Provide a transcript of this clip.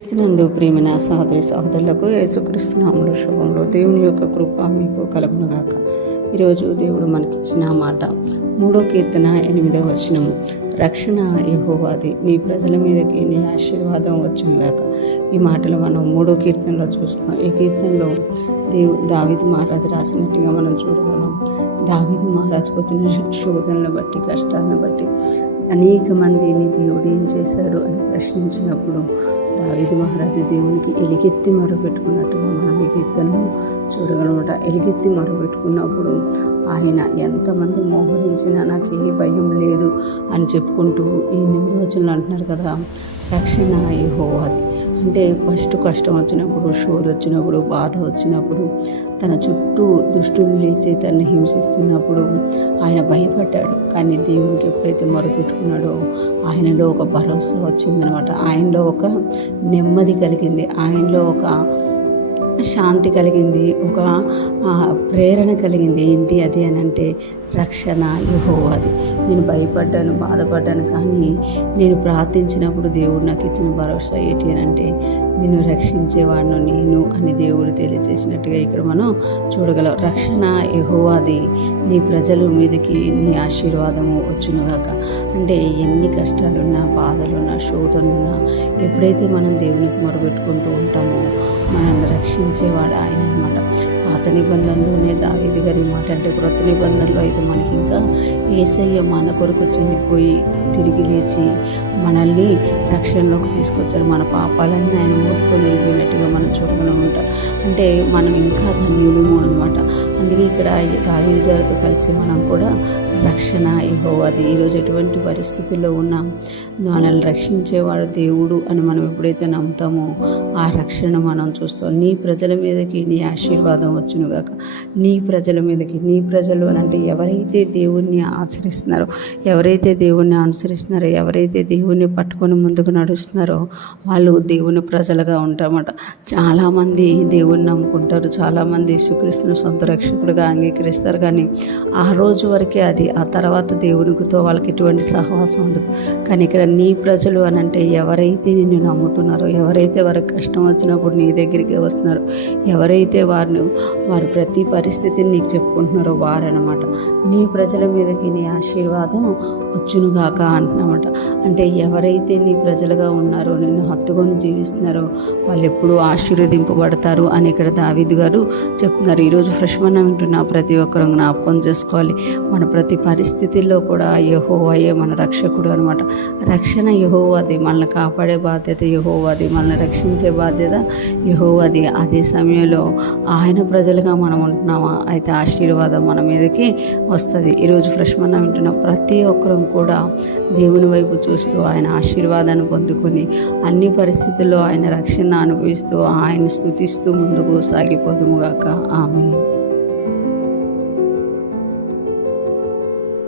క్రీస్తునందు ప్రియమైన సహోదరి సహోదరులకు యేసుక్రీస్తు నామములో శుభములు. దేవుని యొక్క కృప మీకు కలుగునుగాక. ఈరోజు దేవుడు మనకిచ్చిన మాట 3వ కీర్తన 8వ వచనము. రక్షణ యెహోవాది, నీ ప్రజల మీదకి నీ ఆశీర్వాదం వచ్చునుగాక. ఈ మాటలు మనం 3వ కీర్తనలో చూస్తున్నాం. ఈ కీర్తనలో దావీదు మహారాజు రాసినట్టుగా మనం చూడగలం. దావీదు మహారాజుకు వచ్చిన శోధనలను బట్టి, కష్టాలను బట్టి అనేక మందిని దేవుడు ఏం చేశారు అని ప్రశ్నించినప్పుడు దావీదు మహారాజు దేవునికి ఎలుగెత్తి మొరపెట్టుకున్నట్టుగా మనం ఈ కీర్తనలో చూడగలమట. ఎలుగెత్తి మొరపెట్టుకున్నప్పుడు ఆయన ఎంతమంది మోహరించినా నాకు ఏ భయం లేదు అని చెప్పుకుంటూ ఈ 8వ వచనంలో అంటున్నారు కదా, రక్షణ యెహోవాది. అంటే ఫస్ట్ కష్టం వచ్చినప్పుడు, శోధ వచ్చినప్పుడు, బాధ వచ్చినప్పుడు, తన చుట్టూ దుష్టులు లేచి తనని హింసిస్తున్నప్పుడు ఆయన భయపడ్డాడు. కానీ దేవునికి ఎప్పుడైతే మొరపెట్టుకున్నాడో ఆయనలో ఒక భరోసా వచ్చిందనమాట. ఆయనలో ఒక నెమ్మది కలిగింది, ఆయనలో ఒక శాంతి కలిగింది, ఒక ప్రేరణ కలిగింది. ఏంటి అది అని అంటే రక్షణ యెహోవాది. నేను భయపడ్డాను, బాధపడ్డాను, కానీ నేను ప్రార్థించినప్పుడు దేవుడు నాకు ఇచ్చిన భరోసా ఏంటి అని అంటే నిన్ను రక్షించేవాడును నేను అని దేవుడు తెలియజేసినట్టుగా ఇక్కడ మనం చూడగలం. రక్షణ యెహోవాది, నీ ప్రజల మీదకి నీ ఆశీర్వాదము వచ్చునుగాక. అంటే ఎన్ని కష్టాలున్నా, బాధలున్నా, శోధనలున్నా ఎప్పుడైతే మనం దేవునికి మొరపెట్టుకుంటూ ఉంటామో మనల్ని రక్షించేవాడు ఆయన అనమాట. పాత నిబంధనలోనే దావీదు గారి మాట అంటే, క్రొత్త నిబంధనలో అయితే మనకి ఇంకా యేసయ్య మన కొరకు చనిపోయి తిరిగి లేచి మనల్ని రక్షణలోకి తీసుకొచ్చారు. మన పాపాలన్నీ ఆయన మోసుకొని వెళ్ళిపోయినట్టుగా మనం చూడగలమంట. అంటే మనం ఇంకా ధన్యులము అనమాట. అందుకే ఇక్కడ దావీదు గారితో కలిసి మనం కూడా రక్షణ యెహోవాది. ఈరోజు ఎటువంటి పరిస్థితుల్లో ఉన్నాం, మనల్ని రక్షించేవాడు దేవుడు అని మనం ఎప్పుడైతే నమ్ముతామో ఆ రక్షణ మనం చూస్తాం. నీ ప్రజల మీదకి నీ ఆశీర్వాదం వచ్చునుగాక. నీ ప్రజల మీదకి, నీ ప్రజలు అని అంటే ఎవరైతే దేవుణ్ణి ఆచరిస్తున్నారో, ఎవరైతే దేవుణ్ణి అనుసరిస్తున్నారో, ఎవరైతే దేవుణ్ణి పట్టుకొని ముందుకు నడుస్తున్నారో వాళ్ళు దేవుని ప్రజలుగా ఉంటారన్నమాట. చాలామంది దేవుణ్ణి నమ్ముకుంటారు, చాలామంది యేసుక్రీస్తును సొంత రక్షకుడిగా అంగీకరిస్తారు, కానీ ఆ రోజు వరకే అది. ఆ తర్వాత దేవునితో వాళ్ళకి ఎటువంటి సహవాసం ఉండదు. కానీ ఇక్కడ నీ ప్రజలు అని అంటే ఎవరైతే నిన్ను నమ్ముతున్నారో, ఎవరైతే వారికి కష్టం వచ్చినప్పుడు నీ దగ్గరికి వస్తున్నారో, ఎవరైతే వారు ప్రతి పరిస్థితిని నీకు చెప్పుకుంటున్నారో వారనమాట. నీ ప్రజల మీదకి నీ ఆశీర్వాదం వచ్చునుగాక అంటున్నమాట. అంటే ఎవరైతే నీ ప్రజలుగా ఉన్నారో, నిన్ను హత్తుకొని జీవిస్తున్నారో వాళ్ళు ఎప్పుడూ ఆశీర్వదింపబడతారు అని ఇక్కడ దావీదు గారు చెప్తున్నారు. ఈరోజు ఫ్రెష్ మనం వింటున్న ప్రతి ఒక్కరూ జ్ఞాపకం చేసుకోవాలి, మన ప్రతి పరిస్థితుల్లో కూడా యెహోవాయే మన రక్షకుడు అనమాట. రక్షణ యెహోవాది, మనల్ని కాపాడే బాధ్యత యెహోవాది, మనల్ని రక్షించే బాధ్యత యెహోవాది. అదే సమయంలో ఆయన ప్రజలుగా మనం ఉంటున్నామా అయితే ఆశీర్వాదం మన మీదకి వస్తుంది. ఈరోజు ఫ్రెష్ మనం వింటున్న ప్రతి ఒక్కరూ కూడా దేవుని వైపు చూస్తూ ఆయన ఆశీర్వాదాన్ని పొందుకొని అన్ని పరిస్థితుల్లో ఆయన రక్షణ అనుభవిస్తూ ఆయన స్తుతిస్తూ ముందుకు సాగిపోదుముగాక. ఆమేన్.